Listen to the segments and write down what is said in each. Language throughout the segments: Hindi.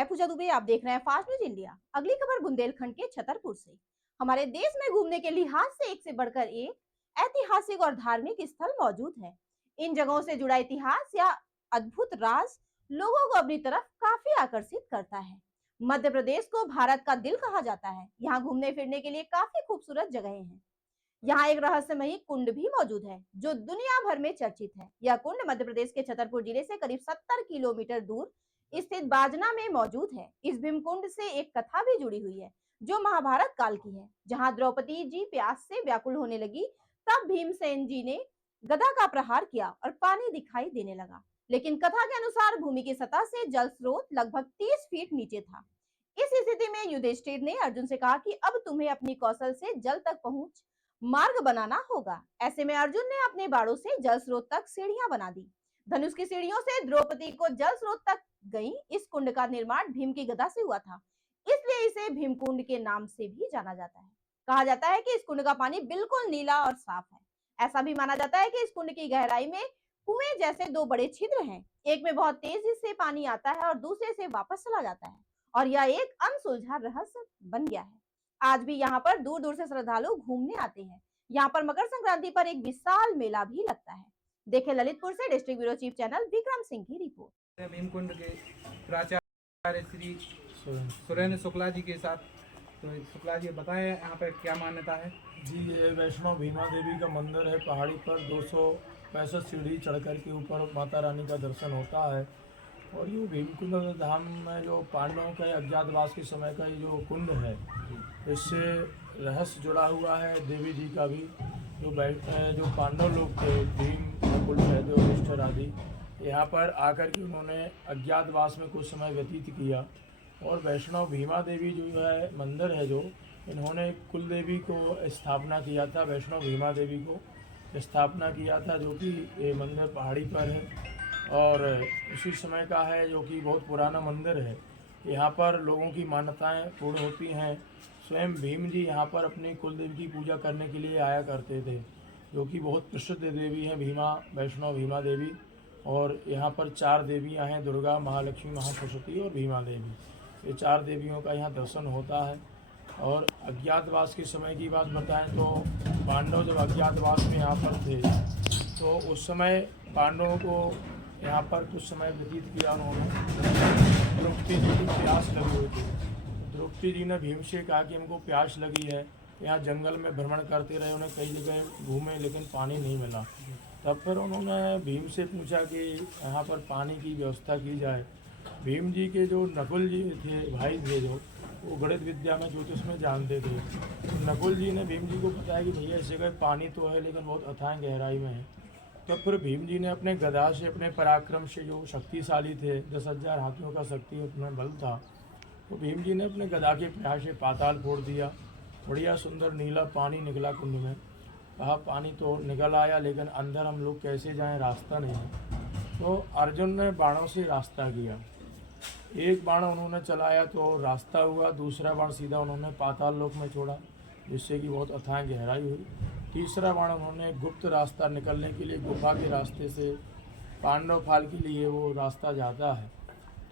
मैं पूजा दुबे। आप देख रहे हैं फास्ट न्यूज इंडिया। अगली खबर बुंदेलखंड के छतरपुर से। हमारे देश में घूमने के लिहाज से एक से बढ़कर एक ऐतिहासिक और धार्मिक स्थल मौजूद है। इन जगहों से जुड़ा इतिहास या अद्भुत राज लोगों को अपनी तरफ काफी आकर्षित करता है। मध्य प्रदेश को भारत का दिल कहा जाता है। यहाँ घूमने फिरने के लिए काफी खूबसूरत जगहें हैं। यहाँ एक रहस्यमयी कुंड भी मौजूद है जो दुनिया भर में चर्चित है। यह कुंड मध्य प्रदेश के छतरपुर जिले से करीब 70 किलोमीटर दूर स्थित बाजना में मौजूद है। इस भीम कुंड से एक कथा भी जुड़ी हुई है जो महाभारत काल की है। जहाँ द्रौपदी जी प्यास से व्याकुल होने लगी, तब भीमसेन जी ने गदा का प्रहार किया और पानी दिखाई देने लगा। लेकिन कथा के अनुसार भूमि की सतह से जल स्रोत लगभग 30 फीट नीचे था। इस स्थिति में युधिष्ठिर ने अर्जुन से कहा कि अब तुम्हें अपनी कौशल से जल तक पहुंच मार्ग बनाना होगा। ऐसे में अर्जुन ने अपने बाणों से जल स्रोत तक सीढ़ियां बना दी। धनुष की सीढ़ियों से द्रौपदी को जल स्रोत तक गई। इस कुंड का निर्माण भीम की गदा से हुआ था, इसलिए इसे भीमकुंड के नाम से भी जाना जाता है। कहा जाता है कि इस कुंड का पानी बिल्कुल नीला और साफ है। ऐसा भी माना जाता है कि इस कुंड की गहराई में कुएं जैसे दो बड़े छिद्र हैं। एक में बहुत तेजी से पानी आता है और दूसरे से वापस चला जाता है, और यह एक अनसुलझा रहस्य बन गया है। आज भी यहाँ पर दूर दूर से श्रद्धालु घूमने आते हैं। यहाँ पर मकर संक्रांति पर एक विशाल मेला भी लगता है। देखें ललितपुर से district bureau chief channel Vikram Singh की रिपोर्ट। भीमकुंड के प्राचार्य श्री सुरेंद्र शुक्ला जी के साथ। तो शुक्ला जी बताएं यहाँ पर क्या मान्यता है। जी, ये वैष्णो भीमा देवी का मंदिर है। पहाड़ी पर 265 सीढ़ी चढ़कर के ऊपर माता रानी का दर्शन होता है। और ये भीमकुंड धाम में जो पांडवों का अज्ञातवास के समय का ये जो कुंड है, इससे रहस्य जुड़ा हुआ है। देवी जी का भी जो पांडव लोग थे, भीम, नकुल, सहदेव, युधिष्ठिर आदि, यहाँ पर आकर के उन्होंने अज्ञातवास में कुछ समय व्यतीत किया। और वैष्णव भीमा देवी जो है मंदिर है, जो इन्होंने कुल देवी को स्थापना किया था, वैष्णव भीमा देवी को स्थापना किया था, जो कि ये मंदिर पहाड़ी पर है और उसी समय का है, जो कि बहुत पुराना मंदिर है। यहाँ पर लोगों की मान्यताएं पूर्ण होती हैं। स्वयं भीम जी यहाँ पर अपनी कुल देवी की पूजा करने के लिए आया करते थे, जो कि बहुत प्रसिद्ध देवी हैं भीमा, वैष्णव भीमा देवी। और यहाँ पर 4 देवियाँ हैं, दुर्गा, महालक्ष्मी, महासरस्वती और भीमा देवी। ये 4 देवियों का यहाँ दर्शन होता है। और अज्ञातवास के समय की बात बताएं तो पांडव जब अज्ञातवास में यहाँ पर थे, तो उस समय पांडवों को यहाँ पर कुछ समय व्यतीत किया उन्होंने। द्रौपदी जी को प्यास लगी हुई थी। द्रौपदी जी ने भीम से कहा कि हमको प्यास लगी है। यहाँ जंगल में भ्रमण करते रहे, उन्हें कई जगह घूमे लेकिन पानी नहीं मिला। तब फिर उन्होंने भीम से पूछा कि यहाँ पर पानी की व्यवस्था की जाए। भीम जी के जो नकुल जी थे, भाई थे, जो वो गणित विद्या में, ज्योतिष में जानते थे। नकुल जी ने भीम जी को बताया कि भैया इस जगह पानी तो है लेकिन बहुत अथाह गहराई में है। तब फिर भीम जी ने अपने गदा से, अपने पराक्रम से, जो शक्तिशाली थे, 10,000 हाथियों का शक्ति उसमें बल था, तो भीम जी ने अपने गदा के प्रयास से पाताल फोड़ दिया। बढ़िया सुंदर नीला पानी निकला कुंड में। कहा पानी तो निकल आया लेकिन अंदर हम लोग कैसे जाएं, रास्ता नहीं है। तो अर्जुन ने बाणों से रास्ता किया। एक बाण उन्होंने चलाया तो रास्ता हुआ, दूसरा बाण सीधा उन्होंने पाताल लोक में छोड़ा, जिससे कि बहुत अथाह गहराई हुई। तीसरा बाण उन्होंने गुप्त रास्ता निकलने के लिए, गुफा के रास्ते से, पांडव फाल के लिए वो रास्ता जाता है,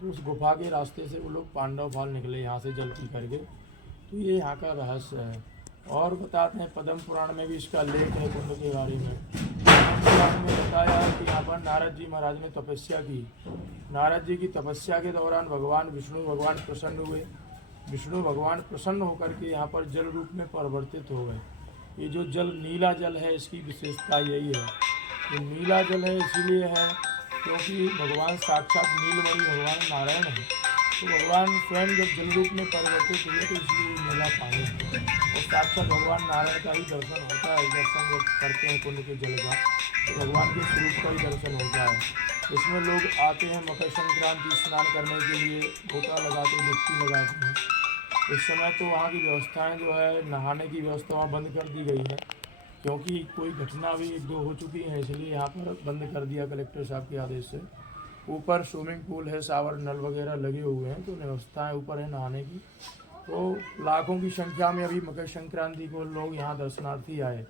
तो उस गुफा के रास्ते से वो लोग पांडव फाल निकले यहाँ से जल पी करके। तो ये यहाँ का रहस्य है। और बताते हैं पद्म पुराण में भी इसका लेख है कुंड के बारे में। पद्म पुराण में बताया है कि यहाँ पर नारद जी महाराज ने तपस्या की। नारद जी की तपस्या के दौरान भगवान विष्णु भगवान प्रसन्न हुए। विष्णु भगवान प्रसन्न होकर के यहाँ पर जल रूप में परिवर्तित हो गए। ये जो जल नीला जल है, इसकी विशेषता यही है। ये नीला जल है इसीलिए है क्योंकि भगवान साक्षात नीलमणि भगवान नारायण है। तो भगवान स्वयं जब जल रूप में परिवर्तित हुए तो इसलिए नीला पानी है। और साक्षात भगवान नारायण का ही दर्शन होता है। दर्शन जब करते हैं कुंड के जल का, तो भगवान के स्वरूप का ही दर्शन होता है। इसमें लोग आते हैं मकर संक्रांति स्नान करने के लिए, गोता लगाते, डुबकी लगाते हैं। इस समय तो वहाँ की व्यवस्थाएं जो है, नहाने की व्यवस्था वहाँ बंद कर दी गई है, क्योंकि कोई घटना भी 1-2 हो चुकी है, इसलिए यहाँ पर बंद कर दिया कलेक्टर साहब के आदेश से। ऊपर स्विमिंग पूल है, शावर नल वगैरह लगे हुए हैं, तो व्यवस्थाएं ऊपर है नहाने की। तो लाखों की संख्या में अभी मकर संक्रांति को लोग यहाँ दर्शनार्थी आए।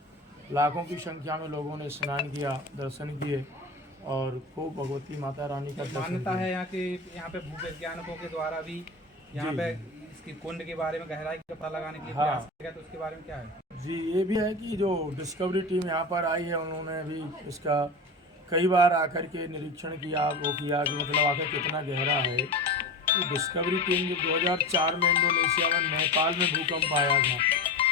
लाखों की संख्या में लोगों ने स्नान किया, दर्शन किए। और खूब भगवती माता रानी का दर्शन मान्यता किया। है यहाँ पे भूवैज्ञानिकों के द्वारा भी यहाँ जी, पे जी। इसकी कुंड के बारे में गहराई का पता लगाने के लिए हाँ। प्रयास किया गया, तो उसके बारे में क्या है? जी, ये भी है कि जो डिस्कवरी टीम यहाँ पर आई है उन्होंने भी इसका कई बार आकर के निरीक्षण किया, वो किया कि मतलब आखिर कितना गहरा है। तो डिस्कवरी टीम जब 2004 में इंडोनेशिया में नेपाल में भूकंप आया था,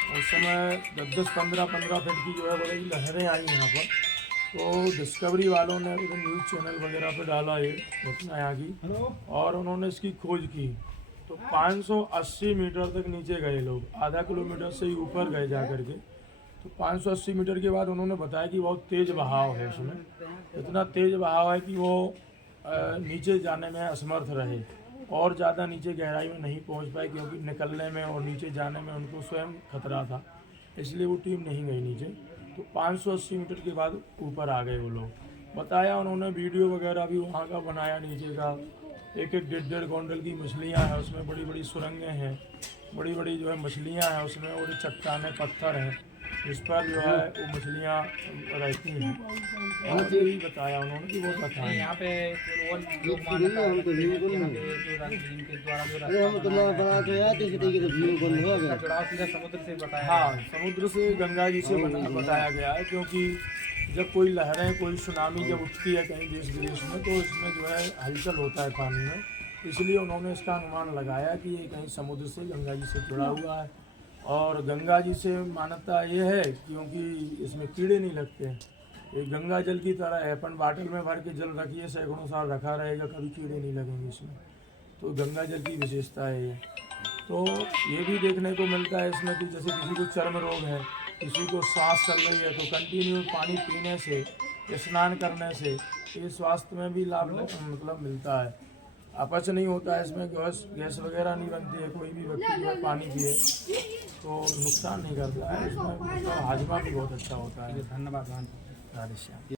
उस समय 10-10, 15-15 फीट की जो है बड़ी लहरें आई यहाँ पर। तो डिस्कवरी वालों ने न्यूज़ चैनल वगैरह पर डाला ये घटना यहाँ की, और उन्होंने इसकी खोज की। तो 580 मीटर तक नीचे गए लोग, आधा किलोमीटर से ही ऊपर गए जा करके। तो 580 मीटर के बाद उन्होंने बताया कि बहुत तेज़ बहाव है उसमें, इतना तेज़ बहाव है कि वो नीचे जाने में असमर्थ रहे और ज़्यादा नीचे गहराई में नहीं पहुंच पाए, क्योंकि निकलने में और नीचे जाने में उनको स्वयं खतरा था, इसलिए वो टीम नहीं गई नीचे। तो 580 मीटर के बाद ऊपर आ गए वो लोग। बताया उन्होंने, वीडियो वगैरह भी वहाँ का बनाया नीचे का। एक 1.5 गोंडल की मछलियाँ हैं उसमें, बड़ी बड़ी सुरंगें हैं, बड़ी बड़ी जो है मछलियाँ हैं उसमें, और चट्टानें पत्थर हैं जिस पर जो है वो मछलियाँ रहती हैं। और यही बताया उन्होंने कि वो बताया। यहाँ पे और लोग मान्यता रखते हैं कि यहाँ पे जो रंगीन के द्वारा जो रास्ता इसका जुड़ाव सीधा समुद्र से बताया हाँ, गया है। समुद्र से गंगा जी से बताया गया है, क्योंकि जब कोई लहरें, कोई सुनामी जब उठती है कहीं देश विदेश में, तो इसमें जो है हलचल होता है पानी में, इसलिए उन्होंने इसका अनुमान लगाया कि ये कहीं समुद्र से गंगा जी से जुड़ा हुआ है। और गंगा जी से मान्यता ये है क्योंकि इसमें कीड़े नहीं लगते हैं, ये गंगा जल की तरह है, अपन बाटल में भर के जल रखिए, सैकड़ों साल रखा रहेगा, कभी कीड़े नहीं लगेंगे इसमें। तो गंगा जल की विशेषता है ये। तो ये भी देखने को मिलता है इसमें कि जैसे किसी को चर्म रोग है, किसी को सांस चल रही है, तो कंटिन्यू पानी पीने से, स्नान करने से ये स्वास्थ्य में भी लाभ मतलब मिलता है। अपच नहीं होता है इसमें, गैस वगैरह नहीं बनती है, कोई भी व्यक्ति जो है पानी पिए तो नुकसान नहीं करता है इसमें, मतलब हाजमा भी बहुत अच्छा होता है। धन्यवाद। राधेश्याम।